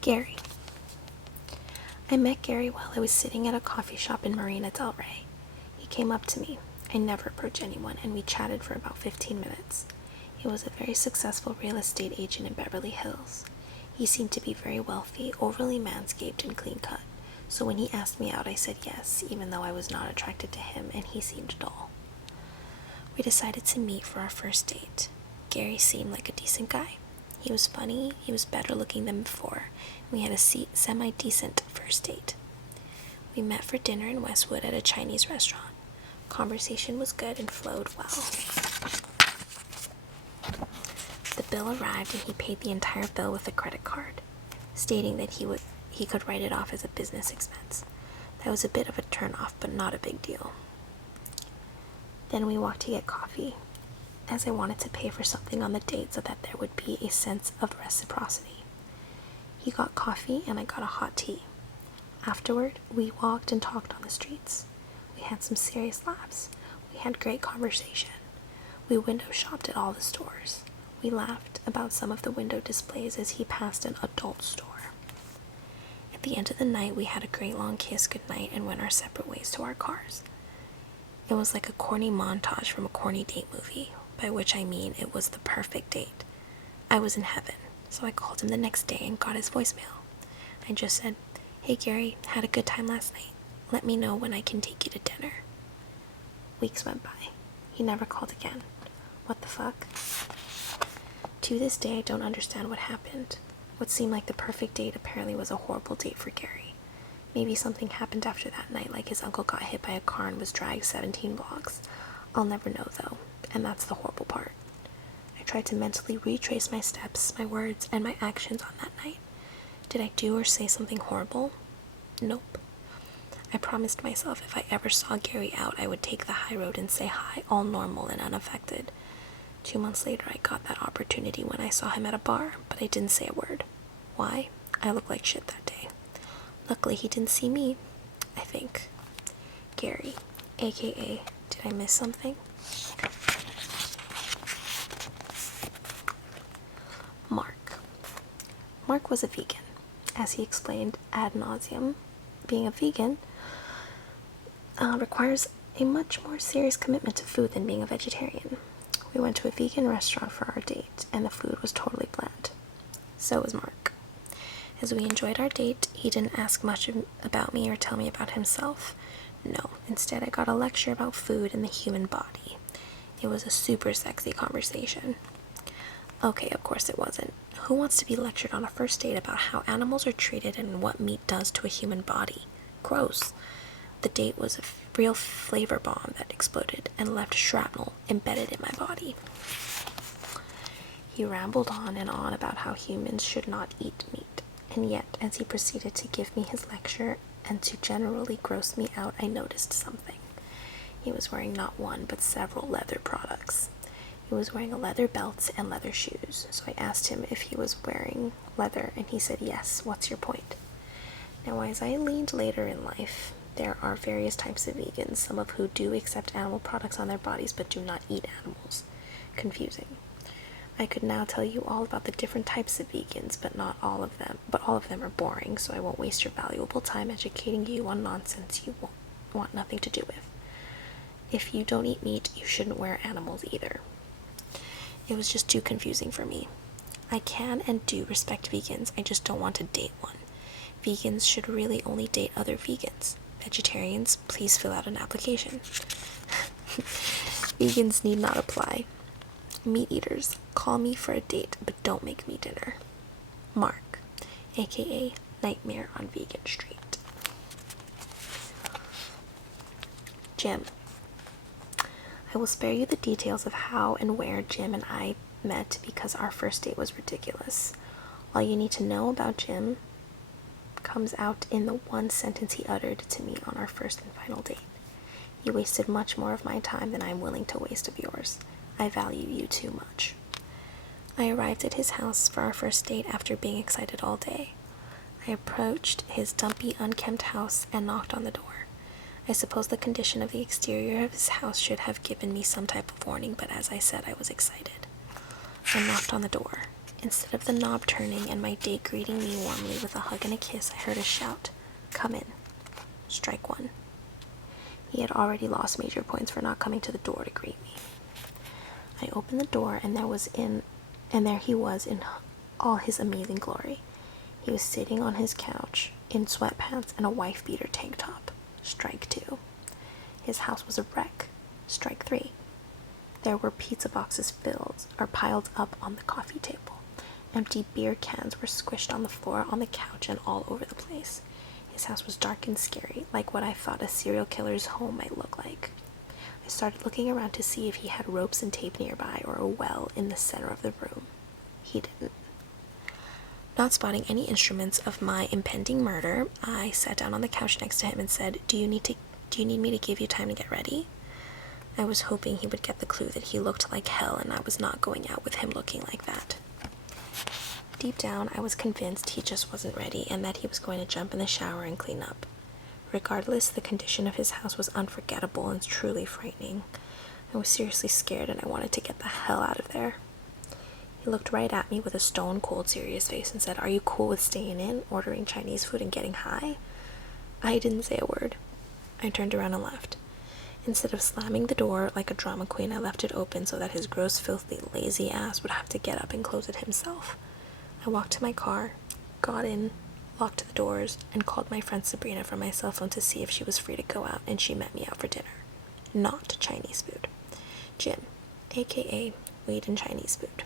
Gary. I met Gary while I was sitting at a coffee shop in Marina del Rey. He came up to me. I never approach anyone, and we chatted for about 15 minutes. He was a very successful real estate agent in Beverly Hills. He seemed to be very wealthy, overly manscaped, and clean-cut. So when he asked me out, I said yes, even though I was not attracted to him and he seemed dull. We decided to meet for our first date. Gary seemed like a decent guy. He was funny, he was better looking than before, and we had a semi-decent first date. We met for dinner in Westwood at a Chinese restaurant. Conversation was good and flowed well. The bill arrived and he paid the entire bill with a credit card, stating that he could write it off as a business expense. That was a bit of a turn-off, but not a big deal. Then we walked to get coffee, as I wanted to pay for something on the date so that there would be a sense of reciprocity. He got coffee and I got a hot tea. Afterward, we walked and talked on the streets. We had some serious laughs. We had great conversation. We window shopped at all the stores. We laughed about some of the window displays as he passed an adult store. At the end of the night, we had a great long kiss goodnight and went our separate ways to our cars. It was like a corny montage from a corny date movie, by which I mean it was the perfect date. I was in heaven, so I called him the next day and got his voicemail. I just said, "Hey Gary, had a good time last night. Let me know when I can take you to dinner." Weeks went by. He never called again. What the fuck? To this day, I don't understand what happened. What seemed like the perfect date apparently was a horrible date for Gary. Maybe something happened after that night, like his uncle got hit by a car and was dragged 17 blocks. I'll never know though, and that's the horrible part. I tried to mentally retrace my steps, my words, and my actions on that night. Did I do or say something horrible? Nope. I promised myself if I ever saw Gary out, I would take the high road and say hi, all normal and unaffected. 2 months later, I got that opportunity when I saw him at a bar, but I didn't say a word. Why? I looked like shit that day. Luckily, he didn't see me, I think. Gary, aka, did I miss something? Mark was a vegan. As he explained ad nauseum, being a vegan requires a much more serious commitment to food than being a vegetarian. We went to a vegan restaurant for our date, and the food was totally bland. So was Mark. As we enjoyed our date, he didn't ask much about me or tell me about himself. No, instead I got a lecture about food and the human body. It was a super sexy conversation. Okay, of course it wasn't. Who wants to be lectured on a first date about how animals are treated and what meat does to a human body? Gross. The date was a real flavor bomb that exploded and left shrapnel embedded in my body. He rambled on and on about how humans should not eat meat, and yet, as he proceeded to give me his lecture and to generally gross me out, I noticed something. He was wearing not one, but several leather products. He was wearing a leather belt and leather shoes, so I asked him if he was wearing leather, and he said yes. What's your point? Now, as I learned later in life, there are various types of vegans, some of who do accept animal products on their bodies but do not eat animals. Confusing. I could now tell you all about the different types of vegans, but all of them are boring, so I won't waste your valuable time educating you on nonsense you won't want nothing to do with. If you don't eat meat, you shouldn't wear animals either. It was just too confusing for me. I can and do respect vegans, I just don't want to date one. Vegans should really only date other vegans. Vegetarians, please fill out an application. Vegans need not apply. Meat eaters, call me for a date, but don't make me dinner. Mark, aka Nightmare on Vegan Street. Jim. I will spare you the details of how and where Jim and I met because our first date was ridiculous. All you need to know about Jim comes out in the one sentence he uttered to me on our first and final date. You wasted much more of my time than I am willing to waste of yours. I value you too much. I arrived at his house for our first date after being excited all day. I approached his dumpy, unkempt house and knocked on the door. I suppose the condition of the exterior of his house should have given me some type of warning, but as I said, I was excited. I knocked on the door. Instead of the knob turning and my date greeting me warmly with a hug and a kiss, I heard a shout, "Come in." Strike one. He had already lost major points for not coming to the door to greet me. I opened the door and there he was in all his amazing glory. He was sitting on his couch in sweatpants and a wife-beater tank top. Strike two. His house was a wreck. Strike three. There were pizza boxes piled up on the coffee table. Empty beer cans were squished on the floor, on the couch, and all over the place. His house was dark and scary, like what I thought a serial killer's home might look like. I started looking around to see if he had ropes and tape nearby or a well in the center of the room. He didn't. Not spotting any instruments of my impending murder, I sat down on the couch next to him and said, Do you need me to give you time to get ready?" I was hoping he would get the clue that he looked like hell and I was not going out with him looking like that. Deep down, I was convinced he just wasn't ready and that he was going to jump in the shower and clean up. Regardless, the condition of his house was unforgettable and truly frightening. I was seriously scared and I wanted to get the hell out of there. He looked right at me with a stone-cold serious face and said, "Are you cool with staying in, ordering Chinese food and getting high?" I didn't say a word. I turned around and left. Instead of slamming the door like a drama queen, I left it open so that his gross, filthy, lazy ass would have to get up and close it himself. I walked to my car, got in, locked the doors, and called my friend Sabrina from my cell phone to see if she was free to go out, and she met me out for dinner. Not Chinese food. Jim, aka Weed and Chinese food.